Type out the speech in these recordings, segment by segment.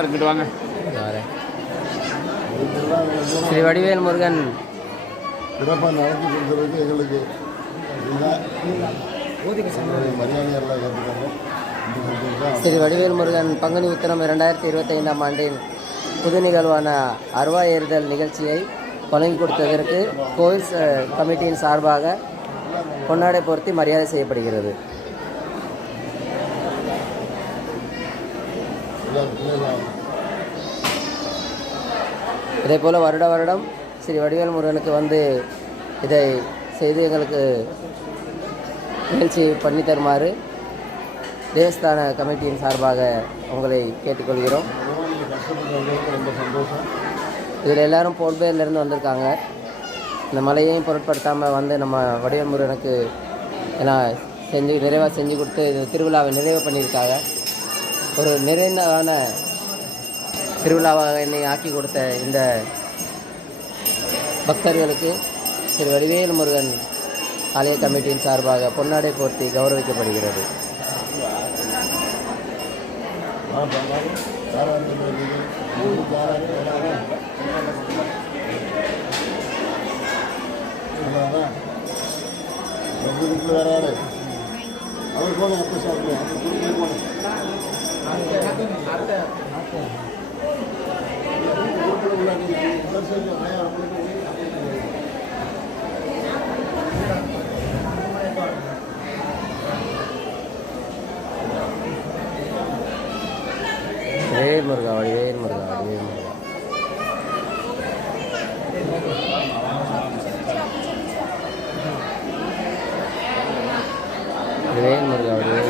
இருக்கிட்டு வாங்க. ஸ்ரீ வடிவேல் முருகன் சிறப்பாக நடத்தி கொடுத்துருக்கு. எங்களுக்கு மரியாதையெல்லாம் ஏற்றுக்காங்க. ஸ்ரீ வடிவேல் முருகன் பங்குனி உத்திரம் 2025ஆம் ஆண்டின் புது நிகழ்வான அருவா ஏறுதல் நிகழ்ச்சியை வழங்கி கொடுத்ததற்கு கோயில் கமிட்டியின் சார்பாக பொன்னாடை பொருத்தி மரியாதை செய்யப்படுகிறது. இதேபோல் வருட வருடம் ஸ்ரீ வடிவேல் முருகனுக்கு வந்து இதை செய்து எங்களுக்கு நிகழ்ச்சி பண்ணி தருமாறு தேவஸ்தான கமிட்டியின் சார்பாக உங்களை கேட்டுக்கொள்கிறோம். ரொம்ப சந்தோஷம். இதில் எல்லோரும் போர்பேர்லேருந்து வந்திருக்காங்க. இந்த மலையையும் பொருட்படுத்தாமல் வந்து நம்ம வடிவேல் முருகனுக்கு எல்லாம் நிறைவாக செஞ்சு கொடுத்து இந்த திருவிழாவை நிறைவு பண்ணியிருக்காங்க. ஒரு நிறைவான திருவிழாவாக என்னை ஆக்கி கொடுத்த இந்த பக்தர்களுக்கு ஸ்ரீ வடிவேல் முருகன் ஆலய கமிட்டியின் சார்பாக பொன்னாடை போர்த்தி கௌரவிக்கப்படுகிறது. அவர் போன அப்போ சாப்பிடுவோம். வடிவேல் முருகா, வடிவேல் முருகா, வடிவேல் முருகா. வடிவேல் முருகா, வடிவேல் முருகா.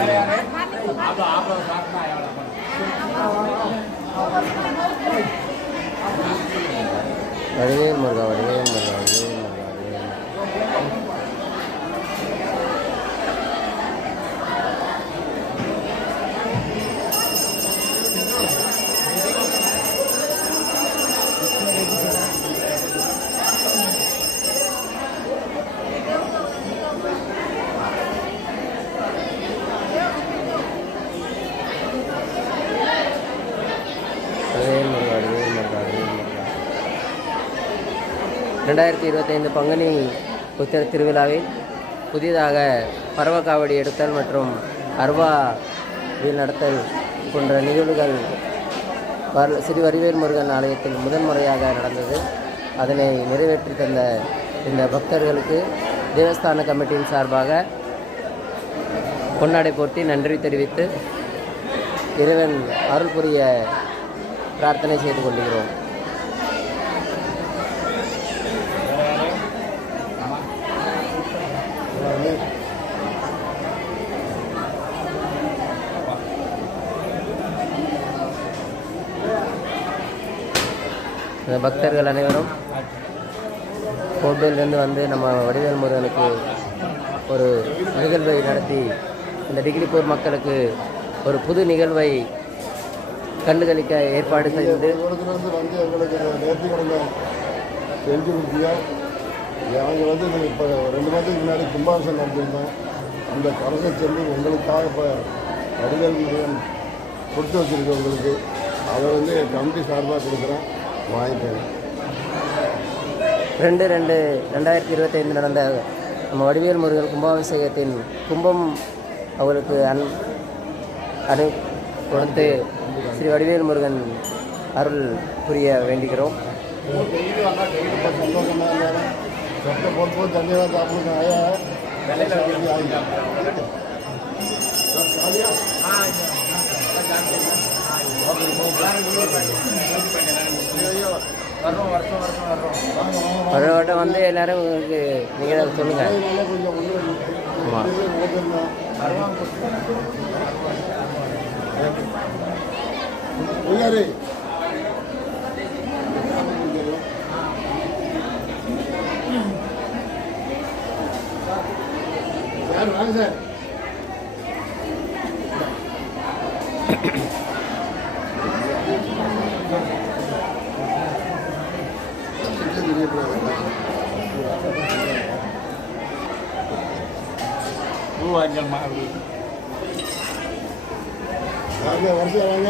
வடிவேல் முருகா, வடிவேல் முருகா, வடிவேல் முருகா. வடிவேல் முருகா, வடிவேல் முருகா, வடிவேல் முருகா. 2025 பங்குனி உத்திர திருவிழாவில் புதிதாக பரவ காவடி எடுத்தல் மற்றும் அருவா நடத்தல் போன்ற நிகழ்வுகள் ஸ்ரீ வடிவேல் முருகன் ஆலயத்தில் முதன் முறையாக நடந்தது. அதனை நிறைவேற்றி தந்த இந்த பக்தர்களுக்கு தேவஸ்தான கமிட்டியின் சார்பாக பொன்னாடை போட்டி நன்றி தெரிவித்து இறைவன் அருள் புரிய பிரார்த்தனை செய்து கொள்கிறோம். பக்தர்கள் அனைவரும் கோட்டையிலிருந்து வந்து நம்ம வடிவேல் முருகனுக்கு ஒரு நிகழ்வை நடத்தி இந்த டிகிரிப்பூர் மக்களுக்கு ஒரு புது நிகழ்வை கண்டுகளிக்க ஏற்பாடு செய்து வந்து எங்களுக்கு நேர்த்தி கடனை செஞ்சு கொடுத்தியா. அவங்க வந்து இப்போ 2 மாதத்துக்கு முன்னாடி கும்பாபிஷேகம் நடத்திருந்தோம். அந்த கரசை சென்று எங்களுக்காக இப்போ வடிவேல் முருகன் கொடுத்து வச்சுருக்கோம். உங்களுக்கு அதை வந்து கமிட்டி சார்பாக கொடுக்குறேன், வாங்கிட்டேன். 2/2/2025 நடந்த நம்ம வடிவேல் முருகன் கும்பாபிஷேகத்தின் கும்பம் அவர்களுக்கு அணு கொடுத்து ஸ்ரீ வடிவேல் முருகன் அருள் புரிய வேண்டுகிறோம். சந்தோஷமாக இருந்தாலும் சட்டை போட்டு தண்ணியெல்லாம் சாப்பிடுங்க. வருடம் வந்து எல்லாரும் உங்களுக்கு நீங்கள் சொல்லுங்கள். ஆமாம், வாங்க சார். பூவாஞ்சல் மாவு வாங்க, வருஷம் வாங்க.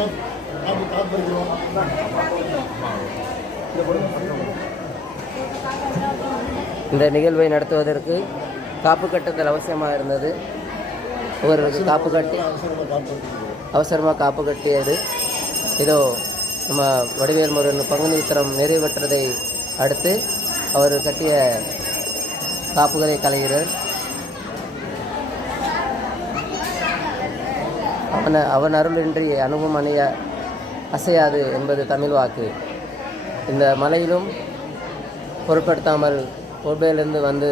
இந்த நிகழ்வை நடத்துவதற்கு காப்பு கட்டுதல் அவசியமாக இருந்தது. ஒருவருக்கு காப்பு கட்டி அவசரமாக காப்பு கட்டியது. இதோ நம்ம வடிவேல் முருகன் பங்குனி உத்திரம் நிறைவேற்றதை அடுத்து அவர் கட்டிய காப்புகளை கலைகிறார். அவன் அருளின்றி அணுவும் அணைய அசையாது என்பது தமிழ் வாக்கு. இந்த மலையிலும் பொருட்படுத்தாமல் கோட்பையிலிருந்து வந்து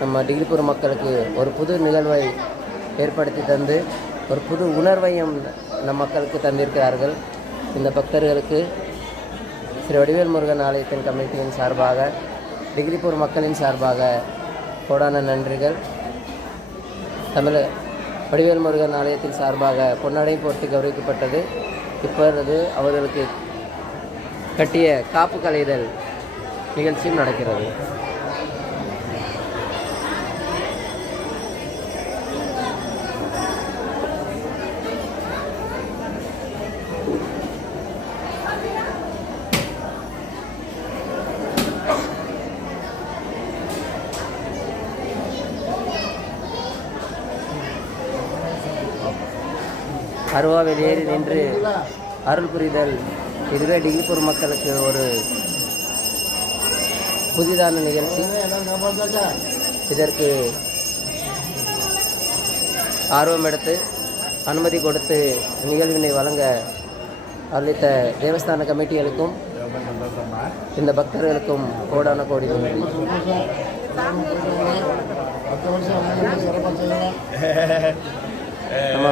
நம்ம டிகிரிபுரம் மக்களுக்கு ஒரு புது நிகழ்வை ஏற்படுத்தி தந்து ஒரு புது உணர்வையும் நம் மக்களுக்கு தந்திருக்கிறார்கள். இந்த பக்தர்களுக்கு ஸ்ரீ வடிவேல் முருகன் ஆலயத்தின் கமிட்டியின் சார்பாக டிகிரிபுரம் மக்களின் சார்பாக கோடான நன்றிகள். தமிழ் வடிவேல் முருகன் ஆலயத்தின் சார்பாக பொன்னாடை போர்த்தி கௌரவிக்கப்பட்டது. இப்பொழுது அவர்களுக்கு கட்டிய காப்பு கலைதல் நிகழ்ச்சியும் நடக்கிறது. அருவாவில் ஏறி நின்று அருள் புரிதல் இதுவே டிகிரிபுரம் மக்களுக்கு ஒரு புதிதான நிகழ்ச்சி. இதற்கு ஆர்வம் எடுத்து அனுமதி கொடுத்து நிகழ்வினை வழங்க அளித்த தேவஸ்தான கமிட்டிகளுக்கும் இந்த பக்தர்களுக்கும் கோடான கோடி நன்றி. நம்ம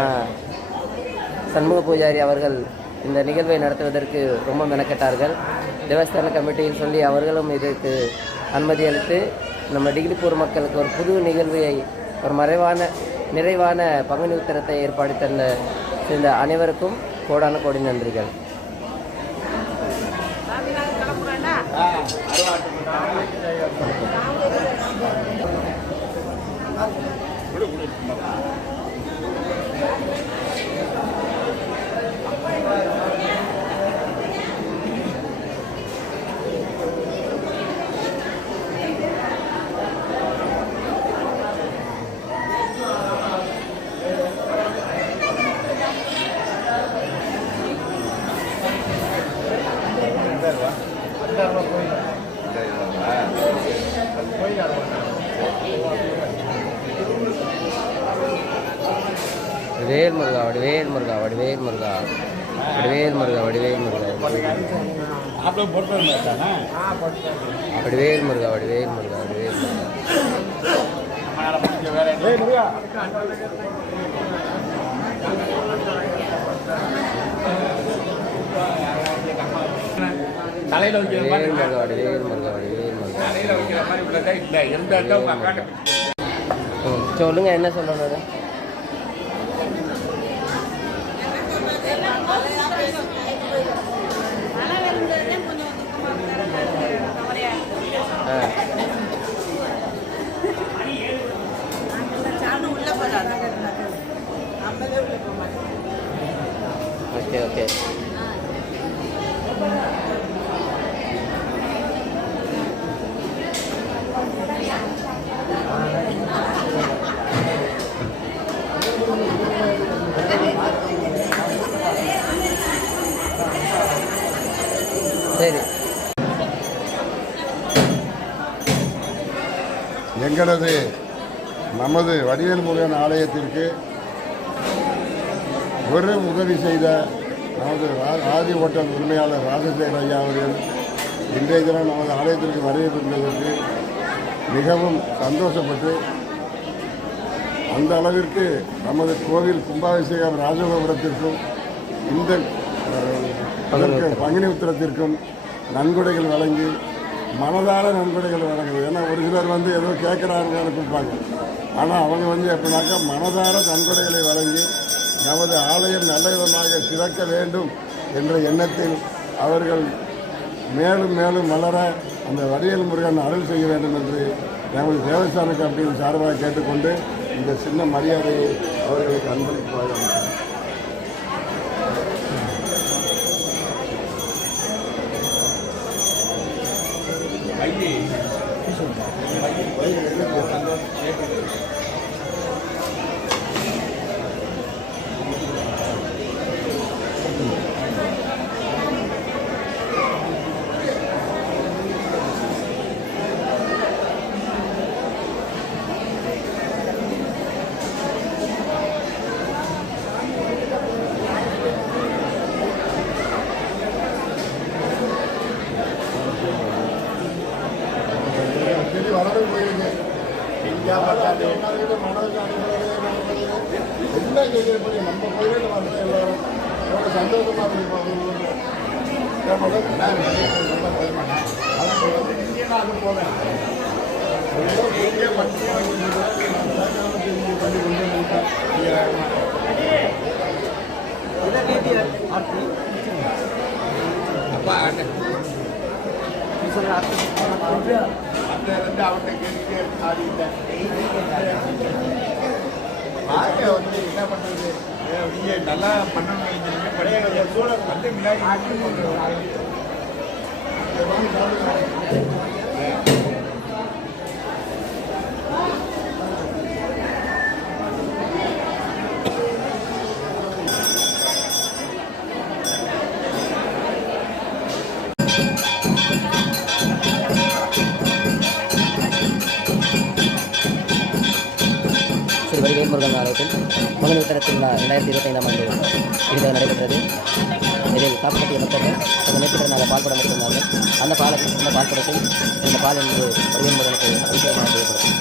சண்முக பூஜாரி அவர்கள் இந்த நிகழ்வை நடத்துவதற்கு ரொம்ப மெனக்கெட்டார்கள். தேவஸ்தான கமிட்டியில் சொல்லி அவர்களும் இதற்கு அனுமதி அளித்து நம்ம டிகிரிபுரம் மக்களுக்கு ஒரு புது நிகழ்வை ஒரு நிறைவான பங்குனி உத்திரத்தை ஏற்பாடு தந்த இந்த அனைவருக்கும் கோடான கோடி நன்றிகள். வடிவேல் முருகா வடிவேல் முருகா வடிவேல் முருகா வடிவேல் முருகா வடிவேல் முருகா வடிவேல் முருகா வடிவேல் முருகா வடிவேல் முருகா தலையில வடிவேல் முருகா வடிவேல் முருகா வடிவேல் முருகா. சொல்லுங்க, என்ன சொல்லணும்? Okay okay. சரி, எங்களது நமது வடிவேல் முருகன் ஆலயத்திற்கு ஒரு உதவி செய்த நமது ஆதி ஹோட்டல் உரிமையாளர் ராஜசேகர் ஐயா அவர்கள் இன்றைய தினம் நமது ஆலயத்திற்கு வருகை புரிந்ததற்கு மிகவும் சந்தோஷப்பட்டு அந்த அளவிற்கு நமது கோவில் கும்பாபிஷேகம் ராஜகோபுரத்திற்கும் இந்த பங்குனி உத்திரத்திற்கும் நன்கொடைகள் வழங்கி மனதார நன்கொடைகள் வழங்குது. ஏன்னா ஒரு சிலர் வந்து ஏதோ கேட்குறாங்கன்னு கொடுப்பாங்க. ஆனால் அவங்க வந்து எப்படின்னாக்கா மனதார நன்கொடைகளை வழங்கி நமது ஆலயம் நல்ல விதமாக சிறக்க வேண்டும் என்ற எண்ணத்தில் அவர்கள் மேலும் மேலும் வளர அந்த வடிவேல் முருகன் அருள் செய்ய வேண்டும் என்று நமது தேவஸ்தான கமிட்டியின் சார்பாக கேட்டுக்கொண்டு இந்த சின்ன மரியாதையை அவர்களுக்கு அன்பளிப்பாக வளர்ந்து போயிருக்கு. எல்லாம் கேட்கக்கூடிய நம்ம கோயிலே வந்து எவ்வளோ சந்தோஷமாக அவர்கிட்ட கேட்டுட்டே ஆடிட்டேன். வந்து என்ன பண்ணுறது, நல்லா பண்ணணும் பழைய வந்து ஸ்ரீ வடிவேல் முருகன் ஆலயத்தில் மகன் உத்தர திருவிழா 2025ஆம் ஆண்டு இறுதியாக நடைபெற்றது. இதில் காப்பகத்திய மக்கள் கொஞ்சம் நேற்றுக்கடனாக பால் படம் எடுத்திருந்தார்கள். அந்த பால் படத்தில் இந்த பால் என்று வடிவேல் முருகனுக்கு அபிஷேகமாக செய்யப்படும்.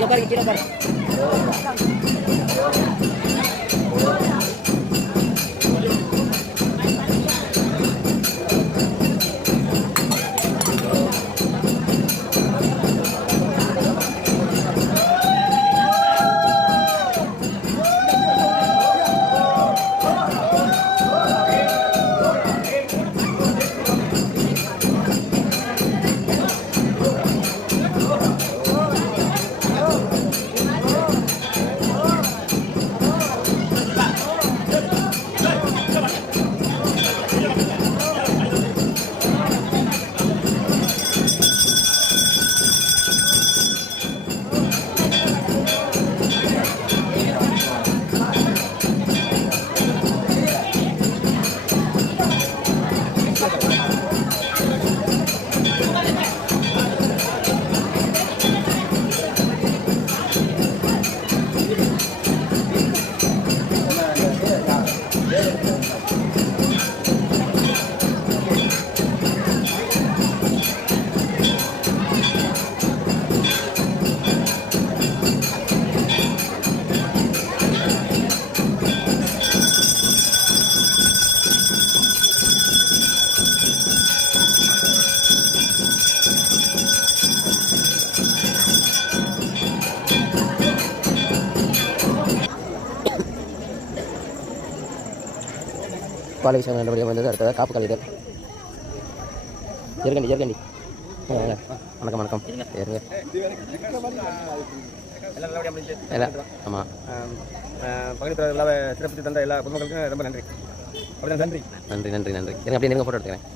Joker, kira kan? குவாலிஃபிகேஷன் நல்லபடியாக வந்தது. அடுத்ததாக காப்பு கலைதல் ஏற்கண்டி வணக்கம் வணக்கம் ஏறுங்க எல்லாம் ஆமாம் பகுதி விழாவை சிறப்பித்து தந்த எல்லா பொதுமக்களுக்கும் ரொம்ப நன்றி. அப்படிதான் நன்றி நன்றி நன்றி நன்றி எனக்கு அப்படியே நீங்கள் ஃபோட்டோ எடுத்துக்கிறேன்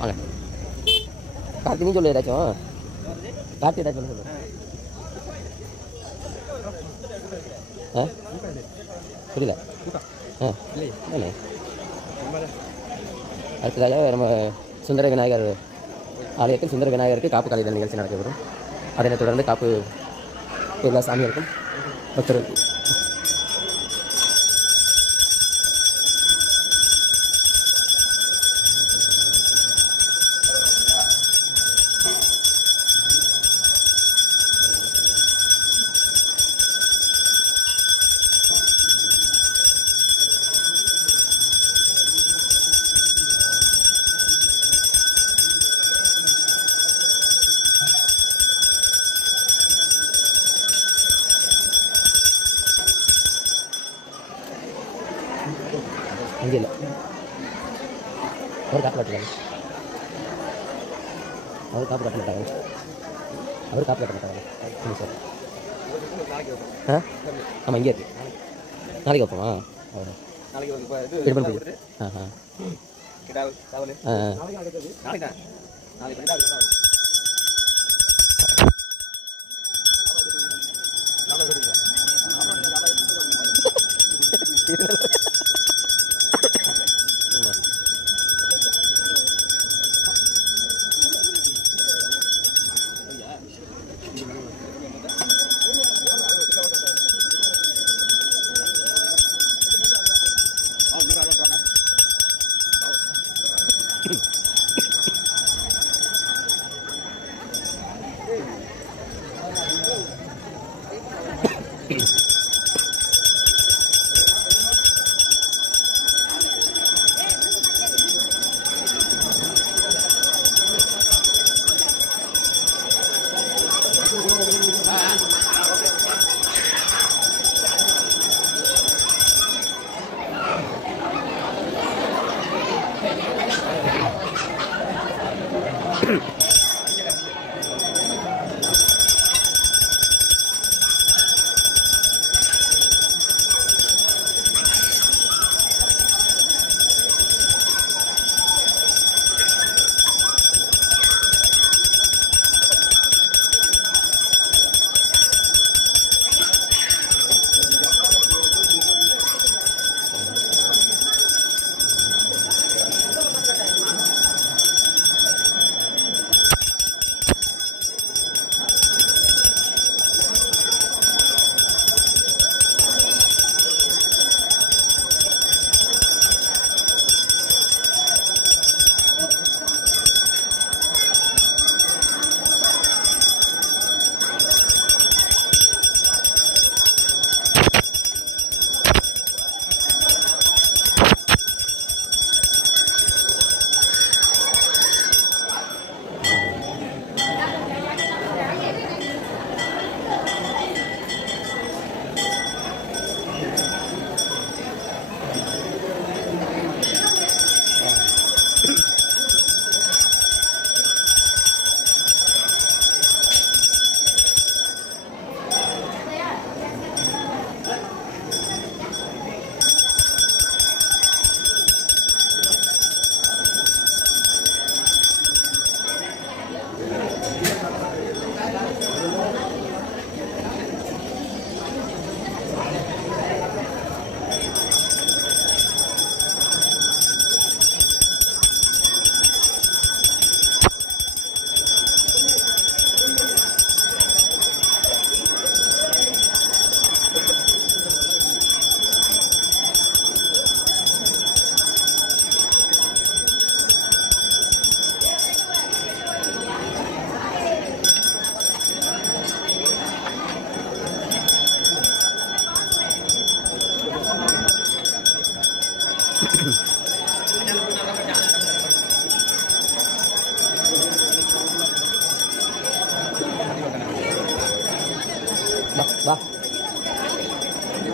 வாங்க. கார்த்தி நீ சொல்லு ஏதாச்சும் கார்த்தி ஏதாச்சும் சொல்லு ஆ புரியல ஆ இல்லை அடுத்ததாக நம்ம சுந்தர விநாயகர் ஆலயத்தில் சுந்தர விநாயகருக்கு காப்பு கலைதல் நிகழ்ச்சி நடக்கப்படும். அதனைத் தொடர்ந்து காப்பு எல்லா சாமிகளுக்கும் பக்தர்களுக்கு அங்கே இல்லை அவர் காப்பு கட்டலாங்க அவர் காப்பு கட்ட மாட்டாங்க அவர் காப்பு கட்ட மாட்டாங்க இல்லை சார் ஆ ஆமாம் இங்கே இருக்கு நாளைக்கு வைப்போமா நாளைக்கு திருப்பன் போய் ஆ ஆ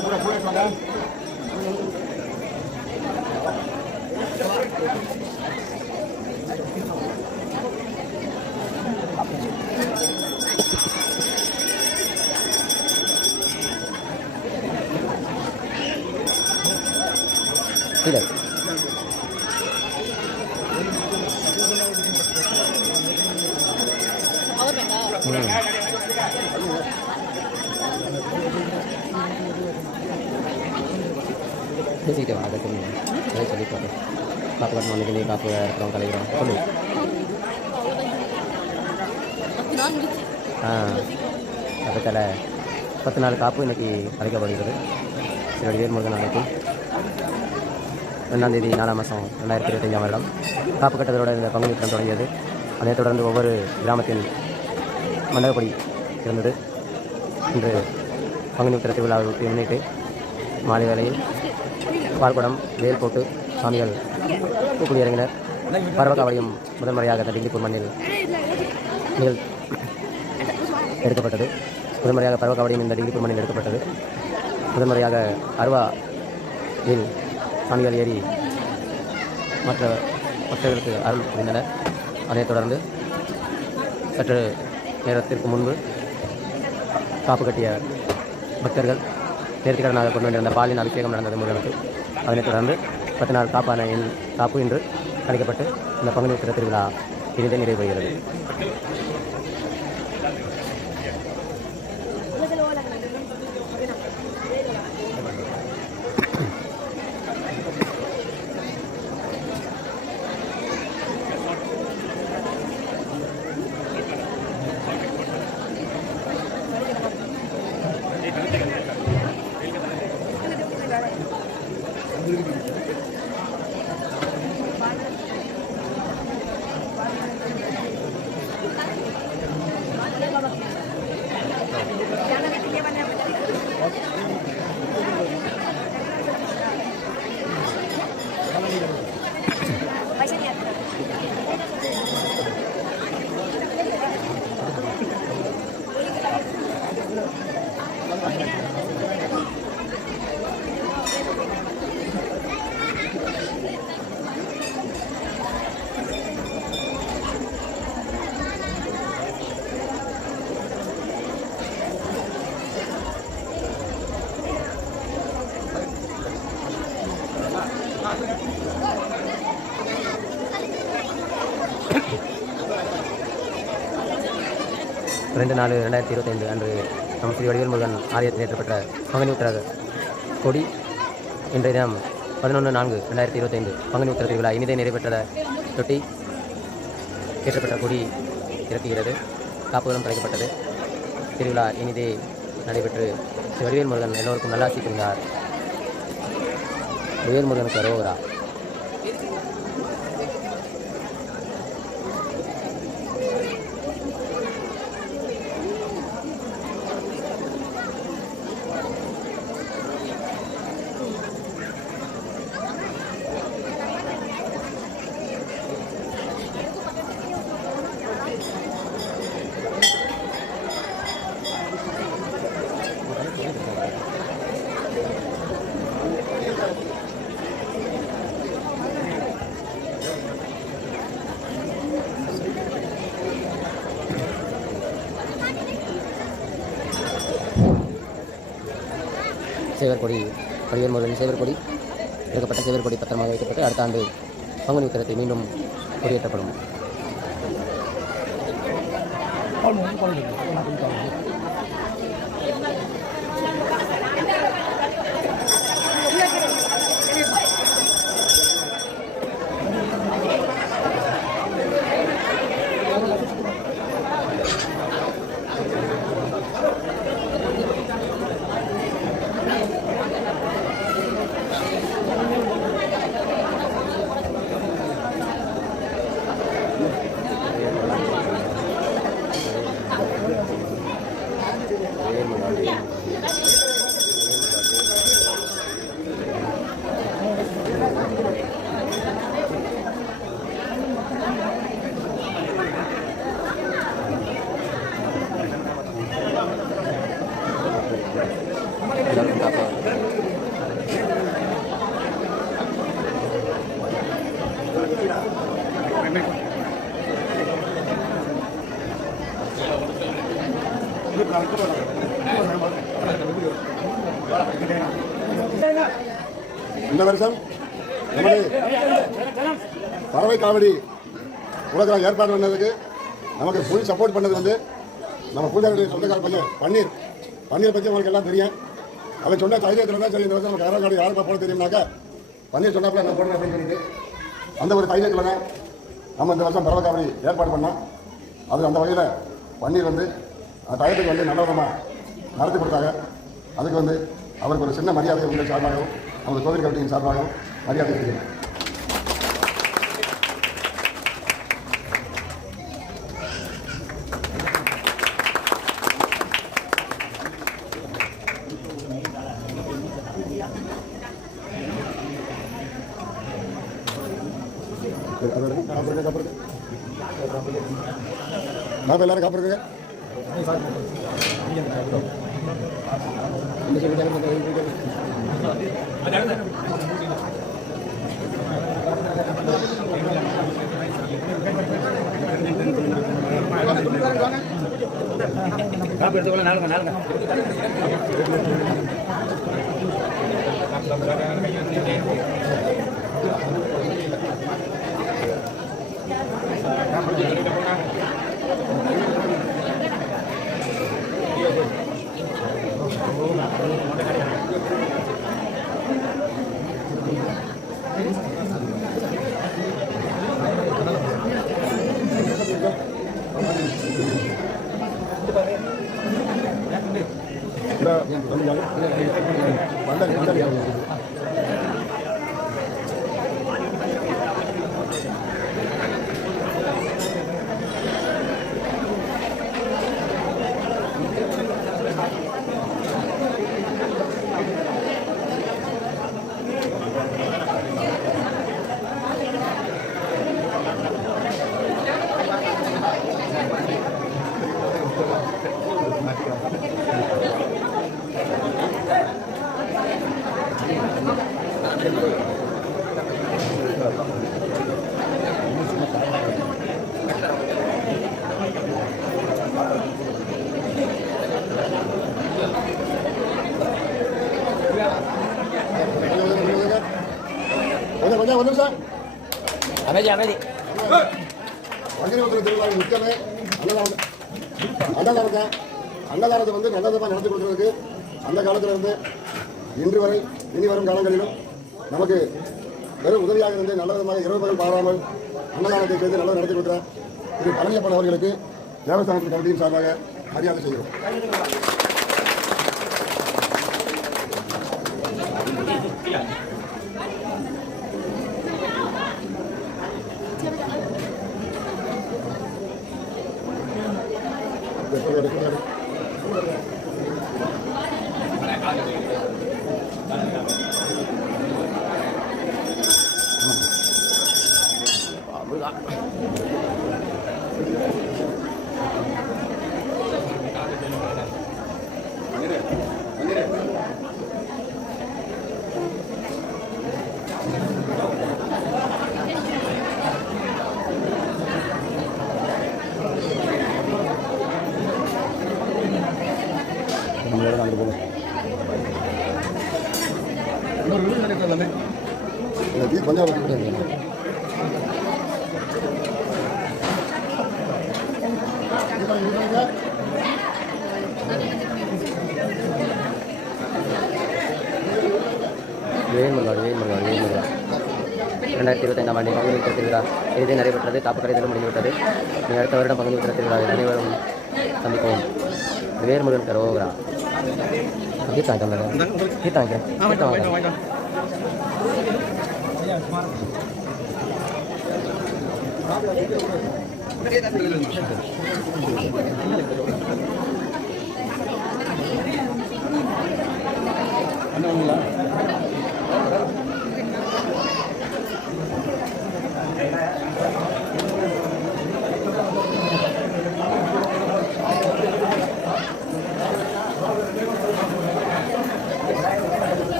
Pura, pura, இல்லை பேசிக்கிட்டே வாங்க அதை சொல்லி போகிறேன் காப்பு கட்டணும் அன்றைக்கி நீ காப்பு இருக்கிறோம் கலைக்கிறோம் சொல்லு பக்கத்தில் 10 நாள் காப்பு இன்றைக்கி அழைக்கப்படுகிறது சில வேல்முருகன் அழைப்பு 2ஆம் தேதி 4ஆம் மாதம் 2025ஆம் வருடம் காப்பு கட்டத்தோட இந்த பங்குனி உத்திரம் தொடங்கியது. அதைத் தொடர்ந்து ஒவ்வொரு கிராமத்தின் மண்டபப்படி இருந்தது. இன்று பங்குனி உத்திர திருவிழாவுக்கு முன்னிட்டு மாலை வேளையில் பால்குடம் வேல் போட்டு சாமிகள் பூக்குடி இறங்கினர். பரவக்காவடியும் முதன்முறையாக அந்த டிங்கிப்பூர் மண்ணில் எடுக்கப்பட்டது. முதன்முறையாக பரவக்காவடியும் இந்த டிங்கிப்பூர் மண்ணில் எடுக்கப்பட்டது. முதன்முறையாக அருவாவில் சாமிகள் ஏறி மற்ற பக்தர்களுக்கு அருள் புரிந்தனர். அதைத் தொடர்ந்து சற்று நேரத்திற்கு முன்பு காப்பு கட்டிய பக்தர்கள் நேர்த்திக்கடனாக கொண்டு வந்திருந்த பாலின் அபிஷேகம் நடந்தது முருகனுக்கு. அதனைத் தொடர்ந்து 10 நாள் காப்பான காப்பு இன்று கணிக்கப்பட்டு இந்த பங்குனி உத்திர திருவிழா இனிதே நிறைவேறுகிறது. ரெண்டு 4/2025 அன்று நம் ஸ்ரீ வடிவேல் முருகன் ஆலயத்தில் ஏற்றப்பட்ட பங்குனி உத்திர கொடி இன்றைய தினம் 11/4/2025 பங்குனி உத்திர திருவிழா இனிதே நிறைவேற்றதையொட்டி ஏற்றப்பட்ட கொடி இறக்குகிறது. காப்புகளும் படைக்கப்பட்டது. திருவிழா இனிதே நடைபெற்று ஸ்ரீ வடிவேல் முருகன் எல்லோருக்கும் நல்லாசி புரிந்தார். வடிவேல் முருகனுக்கு அரோகரா. சேவர் கொடி வடிவேல் முருகன் சேவர் கொடி எடுக்கப்பட்ட சேவர் கொடி பத்திரமாக வைக்கப்பட்டு அடுத்த ஆண்டு பங்குனி உத்திரத்தை மீண்டும் கொடியேற்றப்படும். இந்த வருஷம் நமது பறவை காவடி உலகம் ஏற்பாடு பண்ணதுக்கு நமக்கு ஃபுல் சப்போர்ட் பண்ணது வந்து நம்ம பூஜாருடைய சொந்தக்கார பையன் பன்னீர் பற்றி உங்களுக்கு எல்லாம் தெரியும். அவன் சொன்ன தைரியத்தில் தான் சரி இந்த வருஷம் நமக்கு காவடி யாருப்பா போட தெரியும்னாக்கா பன்னீர் சொன்னாப்புல நான் போடுறேன் அப்படின்னு சொல்லிட்டு அந்த ஒரு தைரியத்தில் தான் நம்ம இந்த வருஷம் பறவை காவடி ஏற்பாடு பண்ணோம். அது அந்த வகையில் பன்னீர் வந்து டயத்துக்கு வந்து நல்ல விதமாக நடத்தி கொடுத்தாங்க. அதுக்கு வந்து அவருக்கு ஒரு சின்ன மரியாதை உங்கள் சார்பாகவும் அவங்க கோவில் கமிட்டியின் சார்பாகவும் மரியாதை செய்கிறேன். நான் எல்லாரும் காப்பிடுங்க. காப்பி எடுத்துக்கொள்ள நாளுங்க கொஞ்சம் அமைதி அமைதி. அக்னிஹோத்திர திருவிழா முக்கியமே அன்னதானத்தை வந்து நல்ல விதமாக நடத்தி கொடுக்குறதுக்கு அந்த காலத்தில் இருந்து இன்று வரை இனி வரும் காலங்களிலும் நமக்கு வெறும் உதவியாக இருந்து நல்ல விதமாக இரவு பகல் பாராமல் அன்னதானத்தை செய்து நல்ல நடத்தி கொடுக்குற திரு பழனியப்பன் அவர்களுக்கு தேவஸ்தானத்தின் கமிட்டியின் சார்பாக மரியாதை செய்கிறோம். வேல்முருகாடு 2025 ஆண்டு பங்குனி உத்திர திருவிழா இறுதி நடைபெற்றது. காப்பு கரைதலும் முடிந்துவிட்டது. நீ அடுத்த வருடம் பங்குனி உத்திர திருவிழாவில் அனைவரும் சந்திப்போம். வேல்முருகன் கரோகரா கீர்த்தாங்க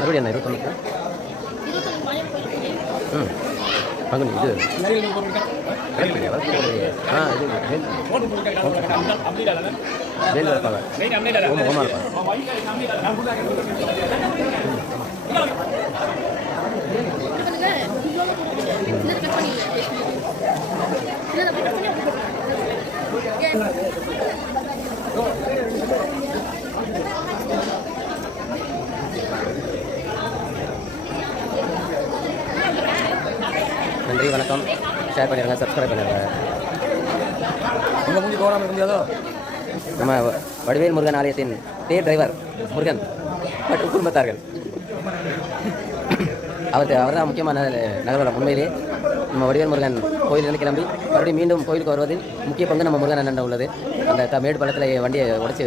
மறுபடியும் என்ன 29 பங்குனி இது ஆ இது வேல் இருப்பாங்க ஓமா இருப்பாங்க நன்றி வணக்கம் ஷேர் பண்ணிடுங்க சப்ஸ்கிரைப் பண்ணிடுங்க உங்கள் மூஞ்சி போகாமல் இருக்க முடியாதோ நம்ம வடிவேல் முருகன் ஆலயத்தின் பேர் டிரைவர் முருகன் மற்றும் குடும்பத்தார்கள் அவர் தான் முக்கியமான நகர்வலம். உண்மையிலே நம்ம வடிவேல் முருகன் கோயிலிருந்து கிளம்பி மறுபடியும் மீண்டும் கோயிலுக்கு வருவதில் முக்கிய பங்கு நம்ம முருகன் அண்ணன் உள்ளது. அந்த மேடு பள்ளத்தில் வண்டியை வளைச்சு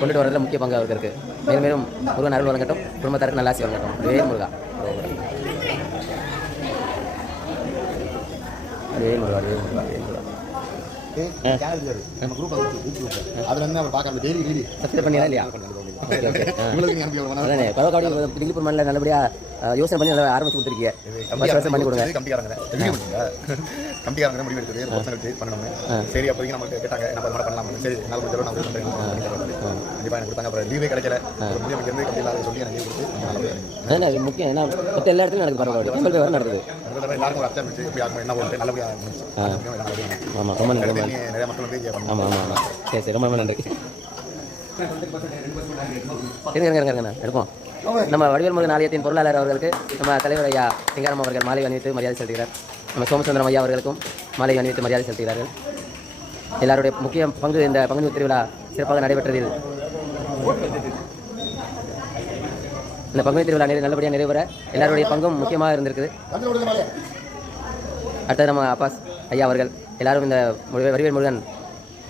கொண்டுட்டு வரதில் முக்கிய பங்கு அவருக்கு இருக்குது. மேலும் மேலும் முருகன் அருள் வழங்கட்டும், குடும்பத்தாருக்கு நல்லாசி வழங்கட்டும். வடிவேல் முருகா வடிவேல் முருகா வடிவேல் முருகா வடிவேல் முருகா நம்ம குரூப் அதுல இருந்து அவர் பார்க்கறது டெய்லி சப்ஸ்கிரைப் பண்ணிடலாம் இல்லையா? ஓகே ஓகே அதானே பதக்காடி திங்கிப்பூர் மண்ணில் நல்லபடியாக யோசனை பண்ணி நல்லா ஆரம்பிச்சு கொடுத்துருக்கீங்க. வருஷம் பண்ணி கொடுங்க. கம்பிக்காரங்க முடிவு எடுத்தது பசங்களுக்கு பண்ணணும். சரி அப்போதைக்கு நம்மளுக்கு கேட்டாங்க என்ன பண்ணலாம். சரி நல்ல முடிஞ்சளவு நான் பண்ணுறேன். கண்டிப்பாக எனக்கு கொடுத்தாங்க. அப்புறம் லீவே கிடைக்கல. முடிஞ்ச வந்து கண்டிப்பாக சொல்லி எனக்கு லீவ் கொடுத்து அதானே முக்கியம். ஏன்னா மொத்த எல்லா இடத்துலையும் நடக்குது. பரவாயில்ல கம்பல் பேர் நடக்குது. எல்லாருக்கும் ஒரு அர்த்தம் இருந்துச்சு. இப்படி யாருக்கும் என்ன போட்டு நல்லபடியாக ஆமாம் ரொம்ப நன்றி. நிறைய மக்கள் வந்து ஆமாம் ஆமாம் ஆமாம் சரி சரி ரொம்ப நன்றி. இருங்க எடுப்போம். நம்ம வடிவேல் முருகன் ஆலயத்தின் பொருளாளர் அவர்களுக்கு நம்ம தலைவர் ஐயா சிங்காரம் அவர்கள் மாலை அணிவித்து மரியாதை செலுத்துகிறார். நம்ம சோமசுந்தரம் ஐயா அவர்களுக்கும் மாலை அணிவித்து மரியாதை செலுத்துகிறார்கள். எல்லாருடைய முக்கிய பங்கு இந்த பங்குனி திருவிழா சிறப்பாக நடைபெற்றதில் இந்த பங்குனி திருவிழா நல்லபடியாக நிறைவேற எல்லாருடைய பங்கும் முக்கியமாக இருந்திருக்குது. அடுத்தது நம்ம அப்பாஸ் ஐயா அவர்கள் எல்லாரும் இந்த வடிவேல் முருகன்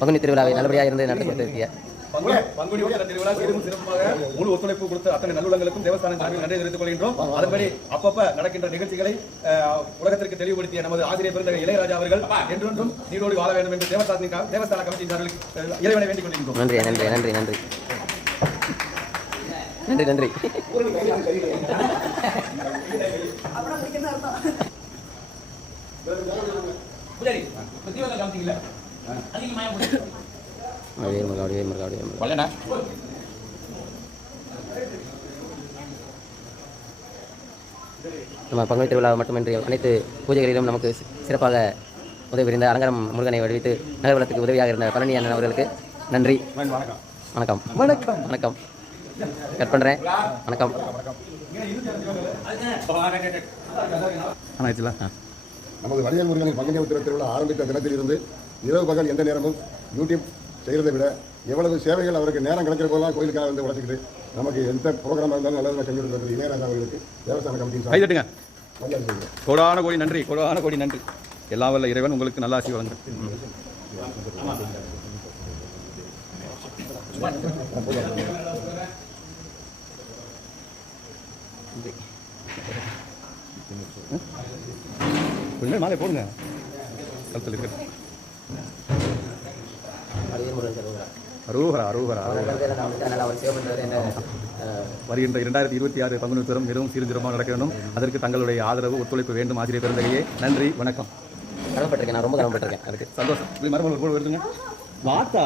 பங்குனி திருவிழாவை நல்லபடியாக இருந்து நடத்தி கொடுத்திருக்கீங்க. பங்குனி உத்திர திருவிழா சீரும் சிறப்பாக முழு ஒத்துழைப்பு கொடுத்த அத்தனை நல்லுள்ளங்களுக்கும் தேவஸ்தான சார்பில் நன்றி தெரிவித்துக் கொள்கின்றோம். அதன்படி அப்பப்ப நடக்கின்ற நிகழ்ச்சிகளை உலகத்திற்கு தெளிவுபடுத்திய நமது ஆசிரியர் பெருந்தகை இளையராஜா அவர்கள் என்றொன்றும் நீரோடு வாழ வேண்டும் என்று தேவஸ்தான கமிட்டியின் சார்பில் இறைவனை வேண்டிக் கொள்கின்றோம். நன்றி நன்றி நன்றி நன்றி நன்றி நன்றி. நம்ம பங்குனி திருவிழா மட்டுமின்றி அனைத்து பூஜைகளிலும் நமக்கு சிறப்பாக உதவி புரிந்த அலங்காரம் முருகனை வடிவித்து நகர்வலத்துக்கு உதவியாக இருந்த பழனி அண்ணன் அவர்களுக்கு நன்றி. வணக்கம் வணக்கம் வணக்கம் கட் பண்ணுறேன். வணக்கம். நமது வடிவேல் முருகனின் பங்குனி உத்திர திருவிழா ஆரம்பித்த தினத்திலிருந்து இரவு பகல் எந்த நேரமும் யூடியூப் செய்கிறதை விட எவ்வளவு சேவைகள் அவருக்கு நேரம் கிடைக்கிற போதெல்லாம் கோயிலுக்காக வந்து உழைச்சிக்கிட்டு நமக்கு எந்த ப்ரோக்ராமாக இருந்தாலும் நல்லதாக செஞ்சு கொடுக்குறது இளையராஜா அவர்களுக்கு தேவஸ்தான கமிட்டியின் கோடான கோடி நன்றி. கோடான கோடி நன்றி. எல்லா வல்ல இறைவன் உங்களுக்கு நல்ல ஆசி வழங்க. கொஞ்சம் மாலை போடுங்க. அரோகரா அரோகரா. வருகின்ற 2026 பங்குனி உத்திரம் மிகவும் சீர்திருத்தமாக நடக்க வேண்டும். அதற்கு தங்களுடைய ஆதரவு ஒத்துழைப்பு வேண்டும். ஆசிரியர் பெருந்தகையே நன்றி வணக்கம். கடமைப்பட்டிருக்கேன். நான் ரொம்ப கடமைப்பட்டிருக்கேன். அதுக்கு சந்தோஷம். மரபு வருதுங்க வாத்தா